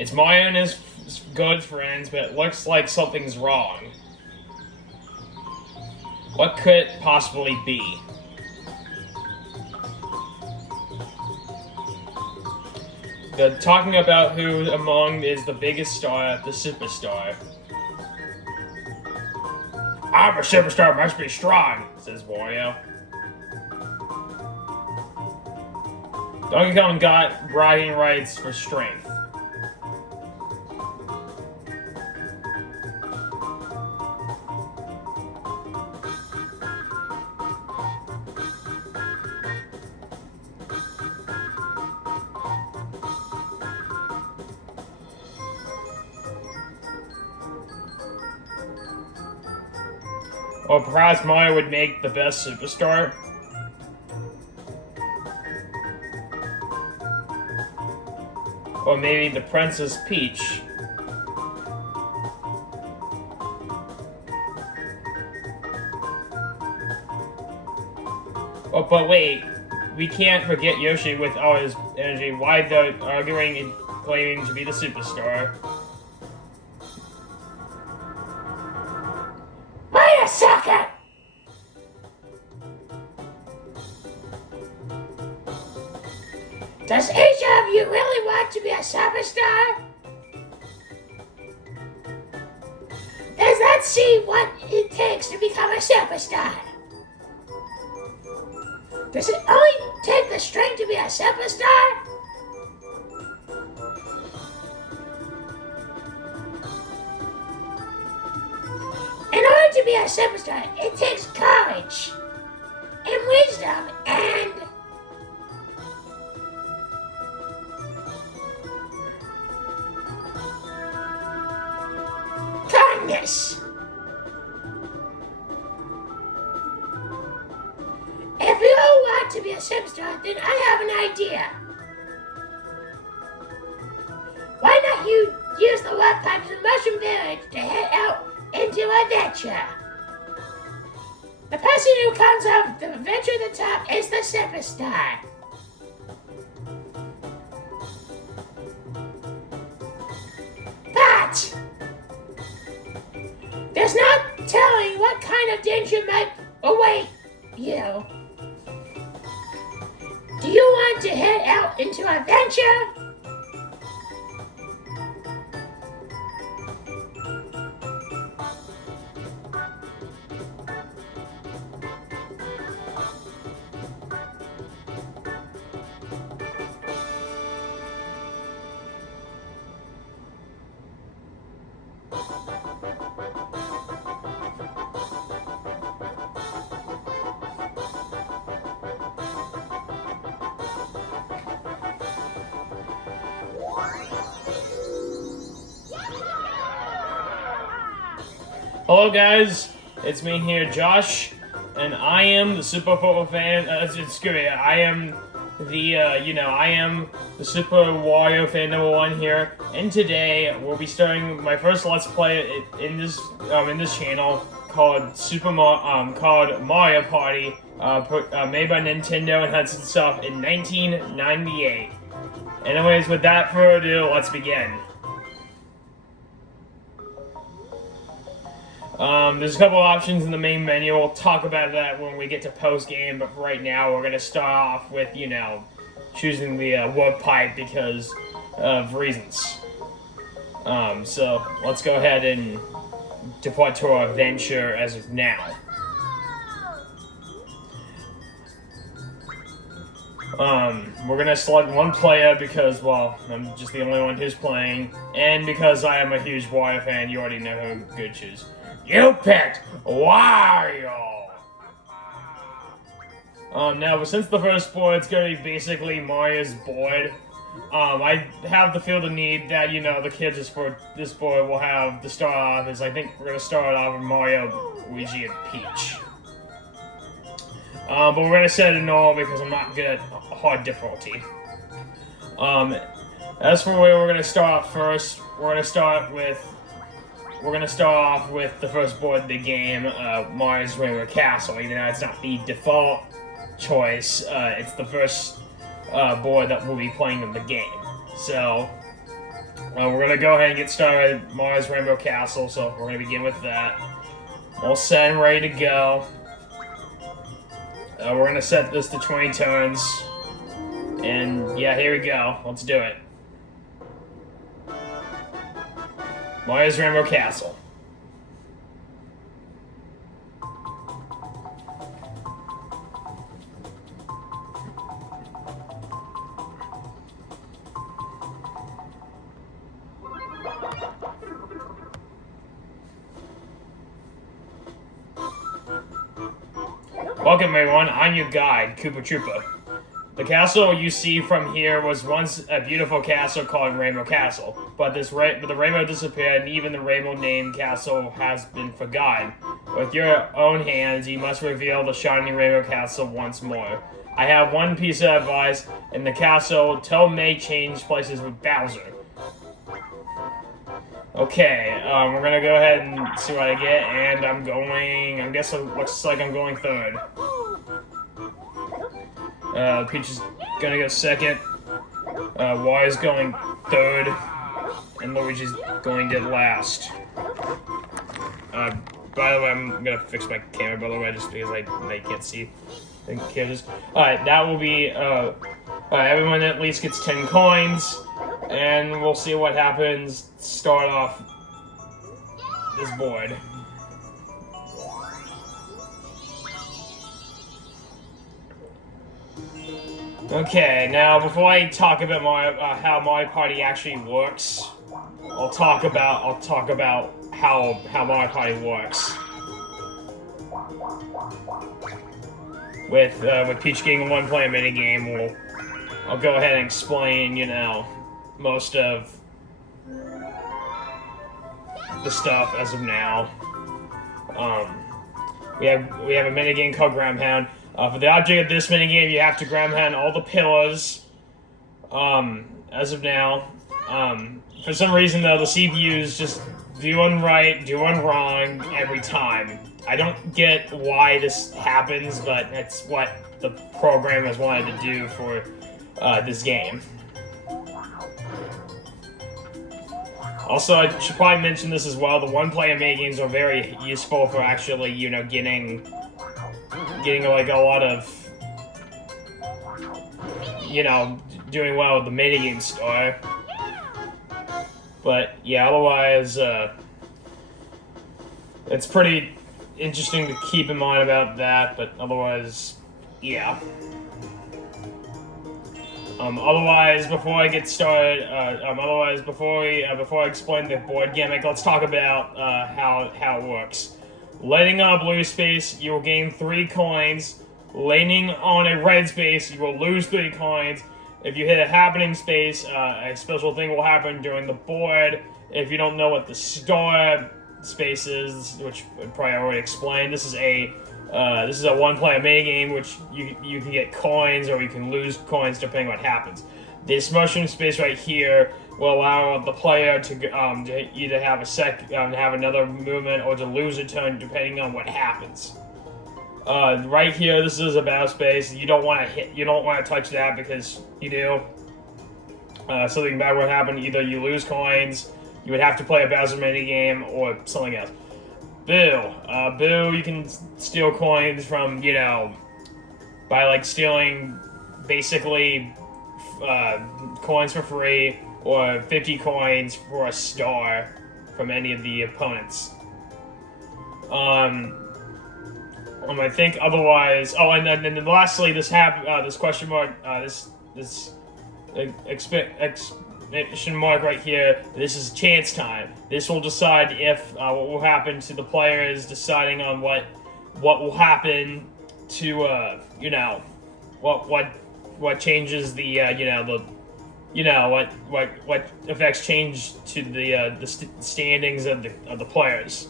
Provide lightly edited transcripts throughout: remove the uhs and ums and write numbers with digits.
It's Mario and his good friends, but it looks like something's wrong. What could it possibly be? They're talking about who among is the biggest star, the superstar. I'm a superstar, must be strong, says Wario. Donkey Kong got bragging rights for strength. Or perhaps Mario would make the best superstar? Or maybe the Princess Peach. Oh, but wait, we can't forget Yoshi with all his energy. Why the arguing and claiming to be the superstar? Wait a second! Does each of you really want to be a superstar? Let's see what it takes to become a superstar. Does it only take the strength to be a superstar? In order to be a superstar, it takes courage, and wisdom, and kindness. If you all want to be a superstar, then I have an idea. Why not you use the Warp Pipe of the Mushroom Village to head out into adventure? The person who comes up the adventure at the top is the superstar. But there's no telling what kind of danger might await you. Do you want to head out into adventure? Hello guys, it's me here, Josh, and I am the Super Football fan, excuse me, I am the Super Wario fan #1 here, and today we'll be starting my first Let's Play in this channel called called Mario Party, made by Nintendo and Hudson Soft in 1998. Anyways, without further ado, let's begin. There's a couple options in the main menu. We'll talk about that when we get to post-game, but for right now, we're going to start off with, choosing the Warp Pipe because of reasons. So, let's go ahead and depart to our adventure as of now. We're going to select one player because, well, I'm just the only one who's playing, and because I am a huge Wario fan, you already know who to choose. You picked Wario! Now, since the first board is going to be basically Mario's board, I have to feel the need that, the kids for this board will have to start off as, I think we're going to start off with Mario, Luigi, and Peach. But we're going to set it normal because I'm not good at hard difficulty. As for where we're going to start off first, we're going to start off with the first board of the game, Mario's Rainbow Castle. Even though it's not the default choice, it's the first board that we'll be playing in the game. So, We're gonna go ahead and get started with Mario's Rainbow Castle, so we're gonna begin with that. All set and ready to go. We're gonna set this to 20 turns. And yeah, here we go. Let's do it. Mario's Rainbow Castle. Welcome everyone, I'm your guide, Koopa Troopa. The castle you see from here was once a beautiful castle called Rainbow Castle, but the rainbow disappeared and even the rainbow named castle has been forgotten. With your own hands, you must reveal the shiny Rainbow Castle once more. I have one piece of advice. In the castle, Toad may change places with Bowser. Okay, we're gonna go ahead and see what I get, and I guess it looks like I'm going third. Peach is gonna go second, Wario's going third, and Luigi's going to last. By the way, I'm gonna fix my camera, by the way, just because I can't see the cameras. Alright, that will be, everyone at least gets 10 coins, and we'll see what happens to start off this board. Okay, now before I talk about how Mario Party actually works, I'll talk about how Mario Party works. With Peach getting a one-player minigame, I'll go ahead and explain, you know, most of the stuff as of now. We have a minigame called Ground Pound. For the object of this minigame, you have to ground pound all the pillars, as of now. For some reason, though, the CPU's just do one right, do one wrong every time. I don't get why this happens, but that's what the programmers wanted to do for this game. Also, I should probably mention this as well. The one-player minigames are very useful for actually, you know, getting like a lot of, you know, doing well with the minigame store. But yeah, otherwise, it's pretty interesting to keep in mind about that. But otherwise, yeah. Otherwise, before I get started, before I explain the board gimmick, let's talk about how it works. Landing on a blue space, you will gain 3 coins. Landing on a red space, you will lose 3 coins. If you hit a happening space, a special thing will happen during the board. If you don't know what the star space is, which I probably already explained, this is a one-player minigame, which you can get coins or you can lose coins depending on what happens. This mushroom space right here will allow the player to either have have another movement or to lose a turn depending on what happens. Right here, this is a battle space. You don't want to touch that because you do. Something bad would happen. Either you lose coins, you would have to play a Bowser minigame, or something else. Boo. Boo, you can steal coins from, you know, by like stealing basically coins for free, or 50 coins for a star from any of the opponents. I think otherwise. Oh, and then lastly, this question mark, this exclamation mark right here. This is chance time. This will decide if what will happen to the players deciding on what will happen to you know, what changes the what affects change to the standings of the players.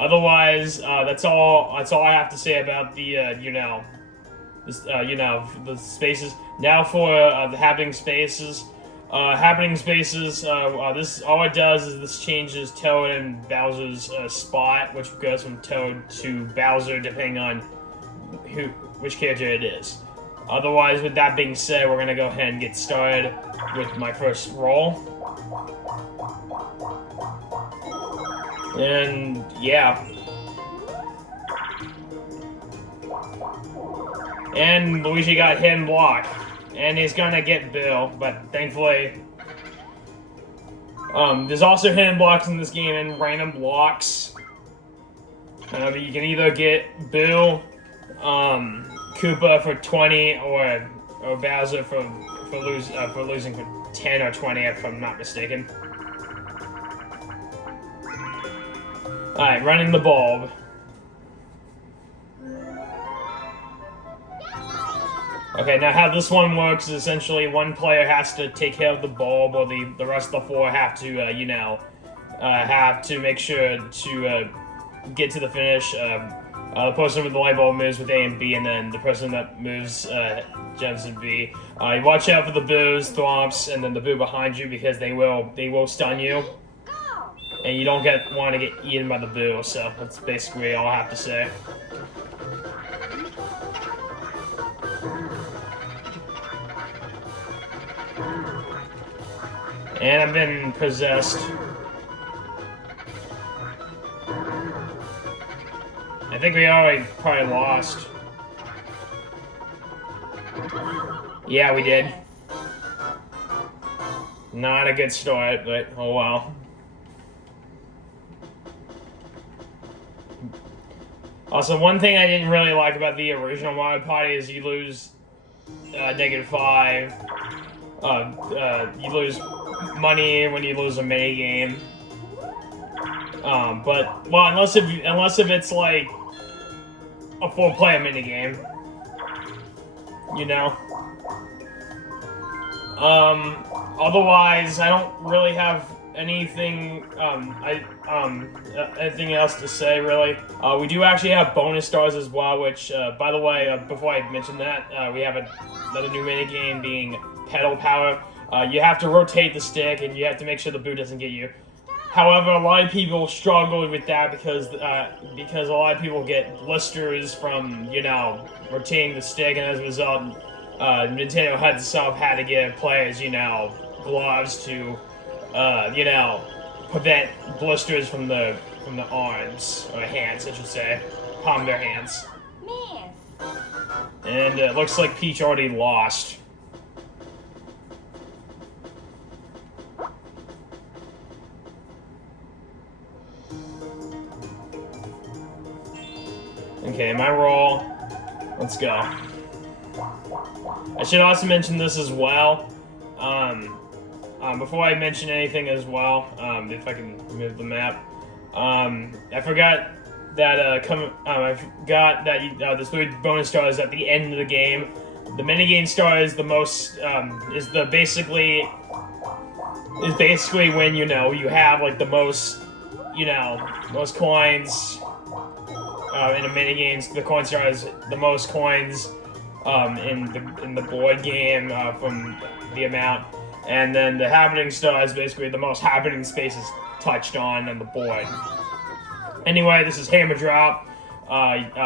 Otherwise, that's all I have to say about the the spaces. Now for the happening spaces. This all it does is this changes Toad and Bowser's spot, which goes from Toad to Bowser depending on which character it is. Otherwise, with that being said, we're gonna go ahead and get started with my first roll. And yeah. And Luigi got hidden block. And he's gonna get Bill, but thankfully... there's also hidden blocks in this game and random blocks. You can either get Bill, Koopa for 20, or Bowser for losing for 10 or 20, if I'm not mistaken. Alright, running the bulb. Okay, now how this one works is essentially one player has to take care of the bulb, or the rest of the four have to, have to make sure to get to the finish. The person with the light bulb moves with A and B, and then the person that moves jumps with B. You watch out for the boos, thwomps, and then the boo behind you, because they will stun you, and you don't want to get eaten by the boo. So that's basically all I have to say. And I've been possessed. I think we already probably lost. Yeah, we did. Not a good start, but oh well. Also, one thing I didn't really like about the original Mario Party is you lose -5. You lose money when you lose a mini game. But well, unless if it's like a 4-player mini game, you know. Otherwise, I don't really have anything. Anything else to say really. We do actually have bonus stars as well. Which, by the way, before I mention that, we have another new mini game being pedal power. You have to rotate the stick, and you have to make sure the boot doesn't get you. However, a lot of people struggle with that because a lot of people get blisters from, rotating the stick, and as a result, Nintendo itself had to give players, gloves to, prevent blisters from the arms, or hands, I should say, palm of their hands. And it looks like Peach already lost. Okay, my roll. Let's go. I should also mention this as well. Before I mention anything as well, if I can move the map, I forgot that there's 3 bonus stars at the end of the game. The minigame star is the most basically when you have like the most most coins. In a minigames, the coin star is the most coins in the board game from the amount, and then the happening star is basically the most happening spaces touched on the board. Anyway, this is Hammer Drop.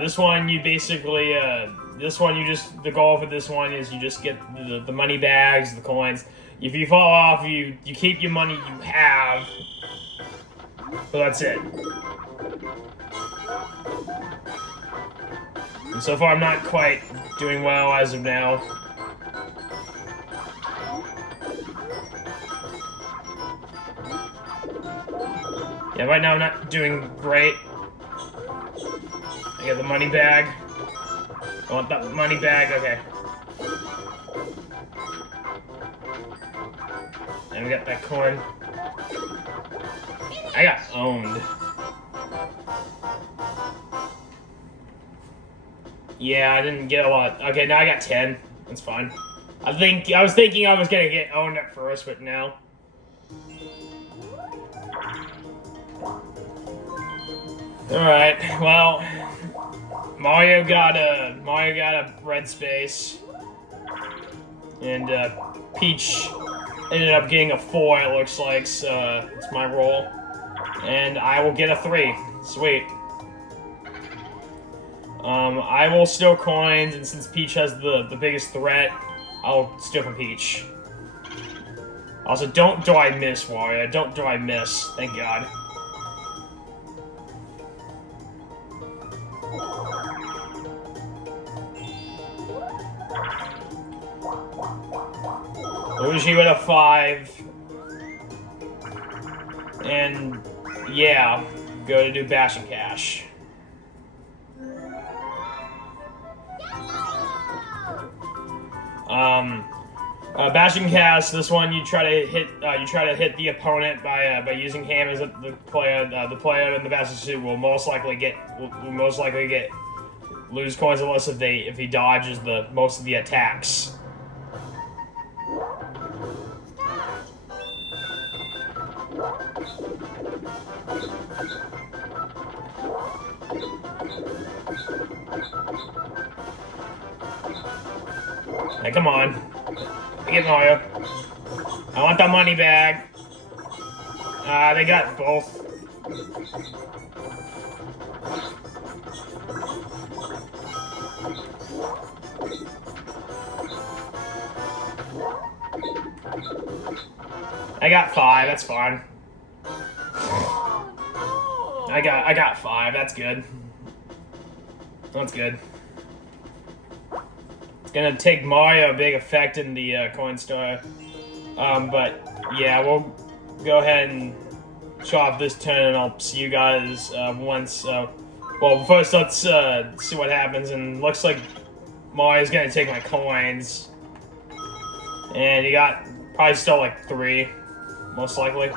This one you basically the goal for this one is you just get the money bags, the coins. If you fall off, you keep your money you have. So that's it. And so far, I'm not quite doing well as of now. Yeah, right now I'm not doing great. I got the money bag. I want that money bag, okay. And we got that coin. I got owned. Yeah, I didn't get a lot. Okay, now I got 10. That's fine. I was thinking I was gonna get owned at first, but no. Alright, well, Mario got a red space, and Peach ended up getting a 4. It looks like, so it's my roll, and I will get a 3. Sweet. I will steal coins, and since Peach has the biggest threat, I'll steal from Peach. Also, don't do I miss, Wario. Don't do I miss. Thank God. Luigi with a 5. And yeah, go to do Bash and Cash. Bash and Cash. This one you try to hit the opponent by using hammers. The player in the Bowser suit will most likely lose coins unless if he dodges most of the attacks. Hey, come on. Get Mario. I want the money bag. They got both. I got 5, that's fine. I got 5, that's good. That's good. It's gonna take Mario a big effect in the coin store. But yeah, we'll go ahead and show off this turn and I'll see you guys once. Well, first let's see what happens, and looks like Mario's gonna take my coins. And he got probably still like 3, most likely.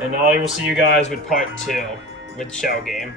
And I will see you guys with part 2 with Shell Game.